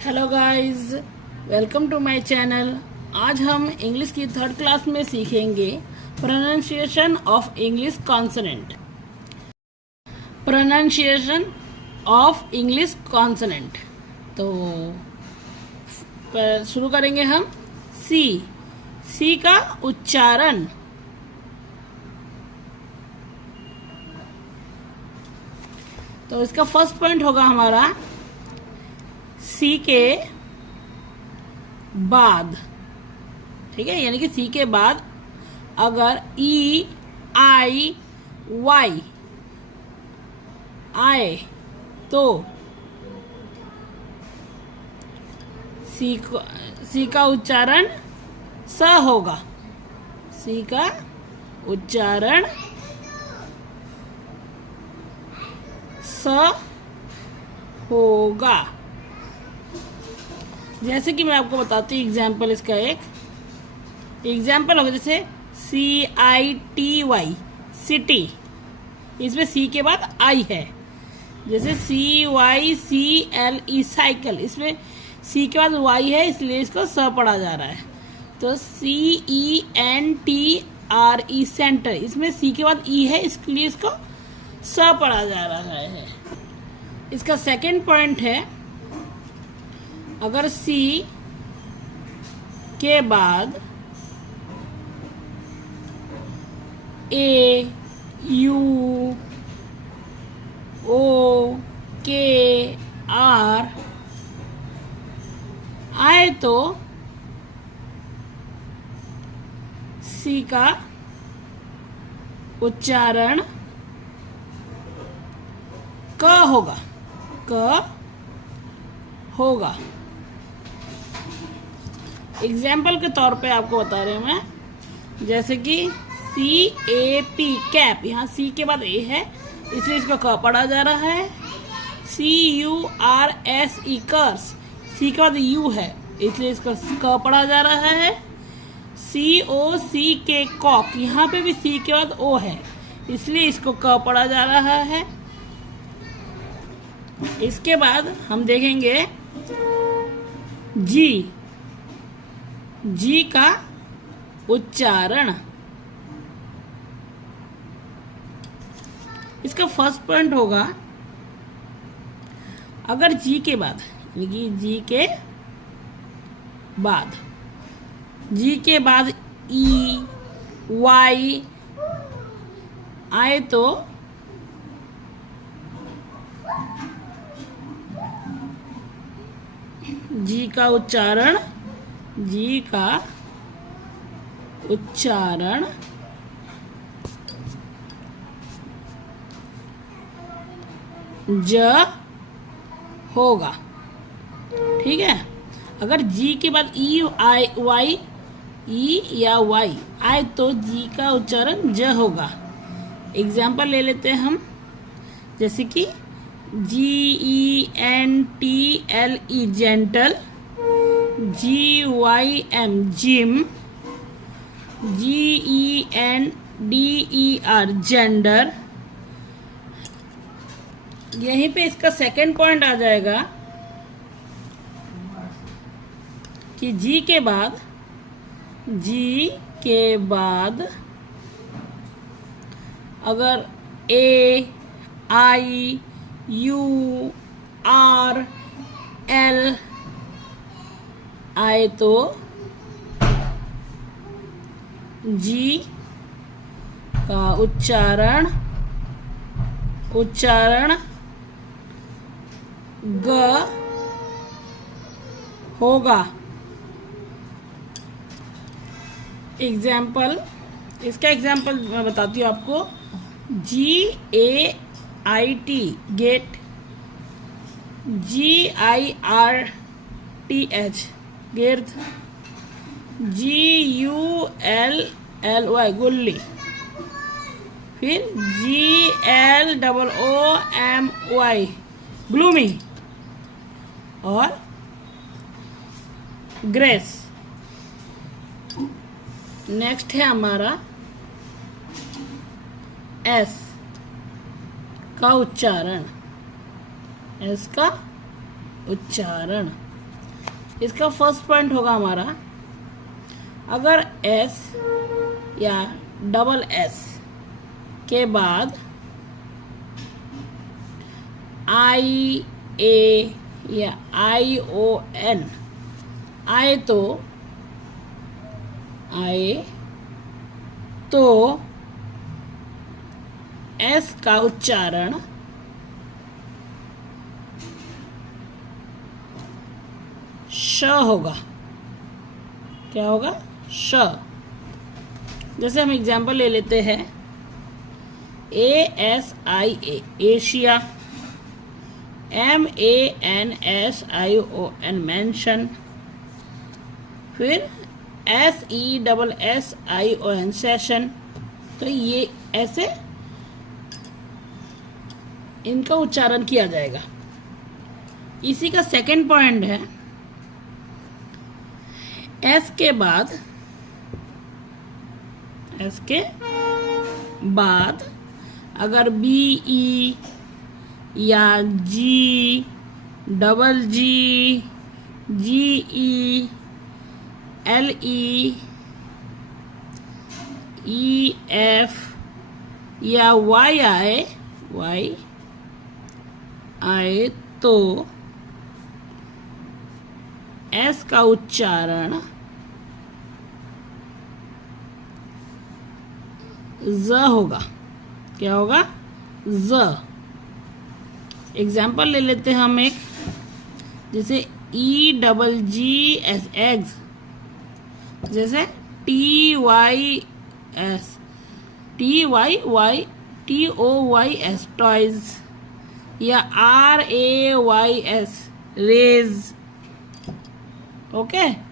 Hello guys, welcome to my channel. आज हम English की थर्ड क्लास में सीखेंगे pronunciation of English consonant. Pronunciation of English consonant. तो शुरू करेंगे हम सी। सी का उच्चारण। तो इसका फर्स्ट पॉइंट होगा हमारा सी के बाद, ठीक है, यानी कि सी के बाद अगर ई आई वाई आए तो सी का उच्चारण स होगा। सी का उच्चारण स होगा। जैसे कि मैं आपको बताती हूँ एग्जाम्पल। इसका एक एग्जाम्पल होगा जैसे CITY सिटी, इसमें सी के बाद आई है। जैसे CYCLE साइकिल, इसमें सी के बाद वाई है, इसलिए इसको स पढ़ा जा रहा है। तो CENTRE सेंटर, इसमें सी के बाद ई है, इसलिए इसको स पढ़ा जा रहा है। इसका सेकंड पॉइंट है अगर सी के बाद ए यू ओ के आर आए तो सी का उच्चारण क होगा। क होगा। एग्जाम्पल के तौर पे आपको बता रहे हैं मैं, जैसे कि CAP कैप, यहाँ सी के बाद ए है, इसलिए इसको क पढ़ा जा रहा है। CURSE कर्स, सी के बाद यू है, इसलिए इसको क पढ़ा जा रहा है। COCK कॉक, यहाँ पे भी सी के बाद ओ है, इसलिए इसको क पढ़ा जा रहा है। इसके बाद हम देखेंगे जी। जी का उच्चारण। इसका फर्स्ट पॉइंट होगा अगर जी के बाद, यानी जी के बाद, जी के बाद ई वाई आए तो जी का उच्चारण ज होगा। ठीक है। अगर जी के बाद ई आई वाई, ई या वाई आए तो जी का उच्चारण ज होगा। एग्जाम्पल ले लेते हैं हम, जैसे कि GENTLE gentle, GYM gym, GENDER gender. यहीं पे इसका सेकंड पॉइंट आ जाएगा कि जी के बाद अगर A I U R L आए तो जी का उच्चारण ग होगा। एग्जाम्पल, इसका एग्जाम्पल मैं बताती हूँ आपको। GAIT गेट, GIRTH गिर्द, GULLY गुल्ली, फिर GLOOMY ग्लूमी और ग्रेस। नेक्स्ट है हमारा एस का उच्चारण। एस का उच्चारण इसका फर्स्ट पॉइंट होगा हमारा, अगर एस या डबल एस के बाद आई ए या आई ओ एन आए तो एस का उच्चारण श होगा। क्या होगा? श। जैसे हम एग्जाम्पल ले लेते हैं, ASIA एशिया, MANSION मेंशन, फिर SESSION सेशन। तो ये ऐसे इनका उच्चारण किया जाएगा। इसी का सेकंड पॉइंट है, एस के बाद अगर BE या G, double G, GE, LE, EF या Y आए तो एस का उच्चारण ज होगा। क्या होगा? ज। एग्जाम्पल ले लेते हैं हम एक, जैसे EGGS एग्स, जैसे TOYS टॉयज, या RAYS रेज। ओके।